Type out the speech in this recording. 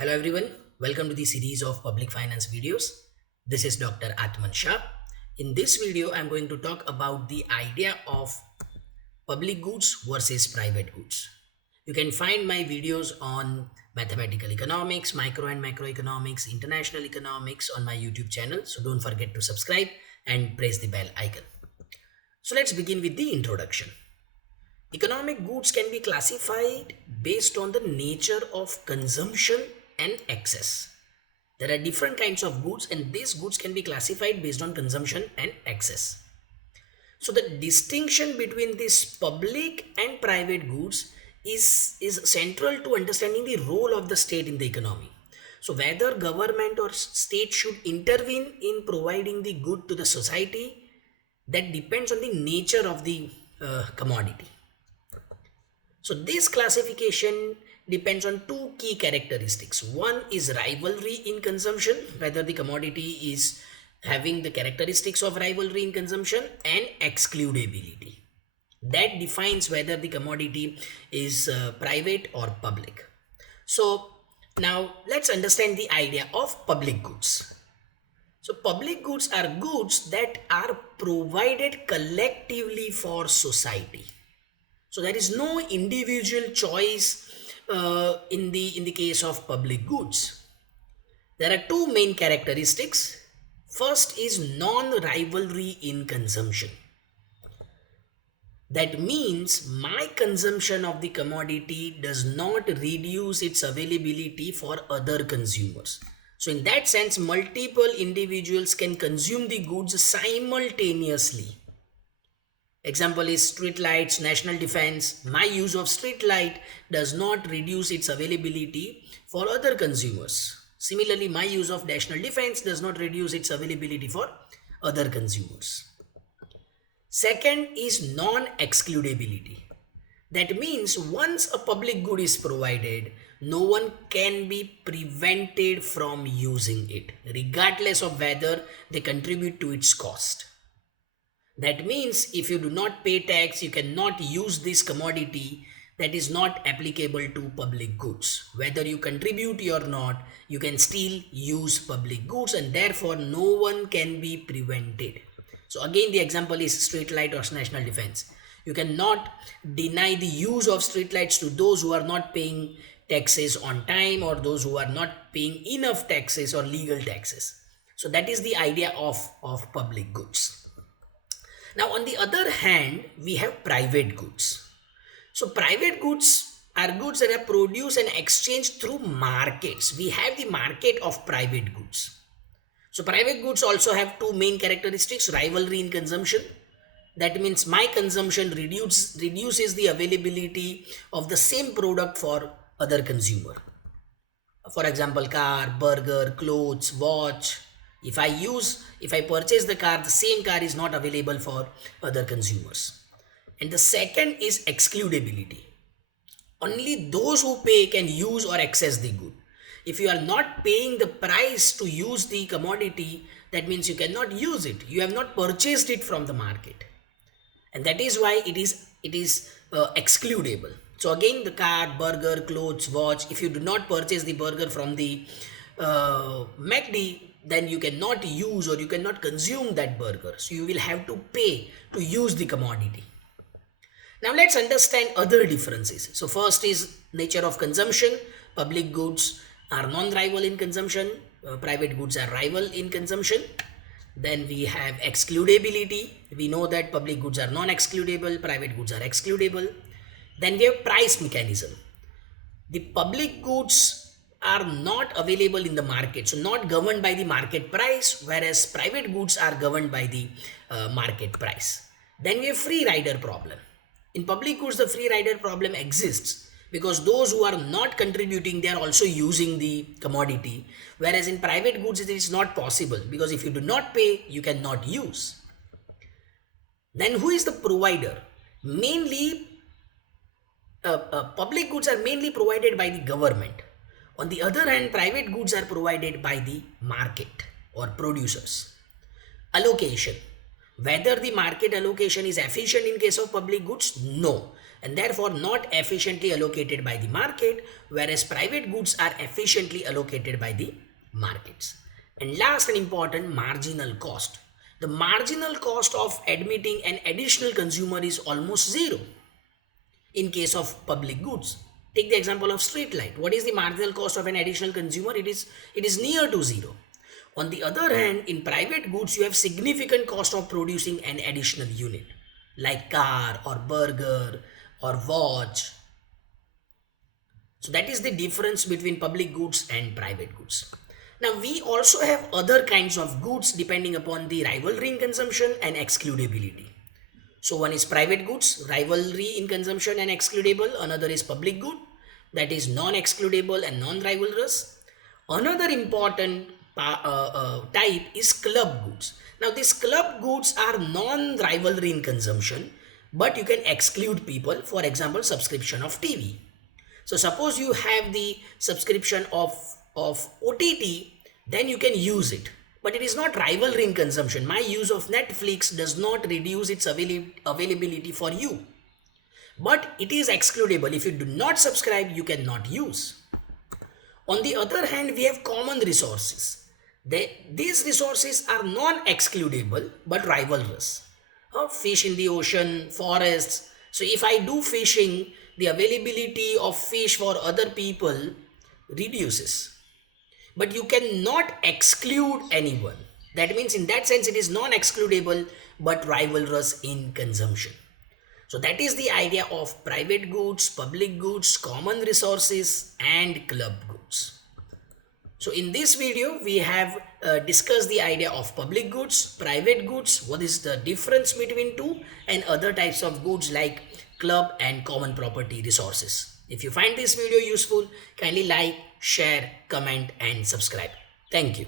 Hello everyone, welcome to the series of public finance videos. This is Dr. Atman Shah. In this video, I'm going to talk about the idea of public goods versus private goods. You can find my videos on mathematical economics, micro and macroeconomics, international economics on my YouTube channel. So don't forget to subscribe and press the bell icon. So let's begin with the introduction. Economic goods can be classified based on the nature of consumption and excess. There are different kinds of goods, and these goods can be classified based on consumption and excess. So the distinction between these public and private goods is central to understanding the role of the state in the economy. So whether government or state should intervene in providing the good to the society, that depends on the nature of the commodity. So this classification depends on two key characteristics. One is rivalry in consumption, whether the commodity is having the characteristics of rivalry in consumption, and excludability. That defines whether the commodity is private or public. So now let's understand the idea of public goods. So public goods are goods that are provided collectively for society. So there is no individual choice in the case of public goods. There are two main characteristics. First is non-rivalry in consumption. That means my consumption of the commodity does not reduce its availability for other consumers. So in that sense, multiple individuals can consume the goods simultaneously. Example is street lights, national defense. My use of street light does not reduce its availability for other consumers. Similarly, my use of national defense does not reduce its availability for other consumers. Second is non-excludability. That means once a public good is provided, no one can be prevented from using it, regardless of whether they contribute to its cost. That means if you do not pay tax, you cannot use this commodity. That is not applicable to public goods. Whether you contribute or not, you can still use public goods, and therefore no one can be prevented. So again, the example is street light or national defense. You cannot deny the use of street lights to those who are not paying taxes on time, or those who are not paying enough taxes or legal taxes. So that is the idea of public goods. Now, on the other hand, we have private goods. So, private goods are goods that are produced and exchanged through markets. We have the market of private goods. So, private goods also have two main characteristics: rivalry in consumption. That means my consumption reduces the availability of the same product for other consumer. For example, car, burger, clothes, watch. If I purchase the car, the same car is not available for other consumers. And the second is excludability. Only those who pay can use or access the good. If you are not paying the price to use the commodity, that means you cannot use it. You have not purchased it from the market. And that is why it is excludable. So again, the car, burger, clothes, watch, if you do not purchase the burger from the McD, then you cannot use or you cannot consume that burger. So you will have to pay to use the commodity. Now let's understand other differences. So first is nature of consumption. Public goods are non-rival in consumption. Private goods are rival in consumption. Then we have excludability. We know that public goods are non-excludable, private goods are excludable. Then we have price mechanism. The public goods are not available in the market, so not governed by the market price, whereas private goods are governed by the market price. Then we have free rider problem. In public goods, the free rider problem exists because those who are not contributing, they are also using the commodity, whereas in private goods it is not possible, because if you do not pay, you cannot use. Then who is the provider? Mainly public goods are mainly provided by the government. On the other hand, private goods are provided by the market or producers. Allocation. Whether the market allocation is efficient in case of public goods? No. and therefore not efficiently allocated by the market, whereas private goods are efficiently allocated by the markets. And last and important, marginal cost. The marginal cost of admitting an additional consumer is almost zero in case of public goods. Take the example of street light. What is the marginal cost of an additional consumer? It is near to zero. On the other hand, in private goods, you have significant cost of producing an additional unit, like car or burger or watch. So that is the difference between public goods and private goods. Now we also have other kinds of goods depending upon the rivalry in consumption and excludability. So one is private goods, rivalry in consumption and excludable. Another is public good, that is non-excludable and non-rivalrous. Another important type is club goods. Now these club goods are non-rivalry in consumption, but you can exclude people. For example, subscription of TV. So suppose you have the subscription of OTT, then you can use it. But it is not rivalry in consumption. My use of Netflix does not reduce its availability for you. But it is excludable. If you do not subscribe, you cannot use. On the other hand, we have common resources. These resources are non-excludable but rivalrous. Fish in the ocean, forests. So if I do fishing, the availability of fish for other people reduces. But you cannot exclude anyone. That means in that sense it is non-excludable but rivalrous in consumption. So that is the idea of private goods, public goods, common resources and club goods. So in this video we have discussed the idea of public goods, private goods, what is the difference between two, and other types of goods like club and common property resources. If you find this video useful, kindly like, share, comment and subscribe. Thank you.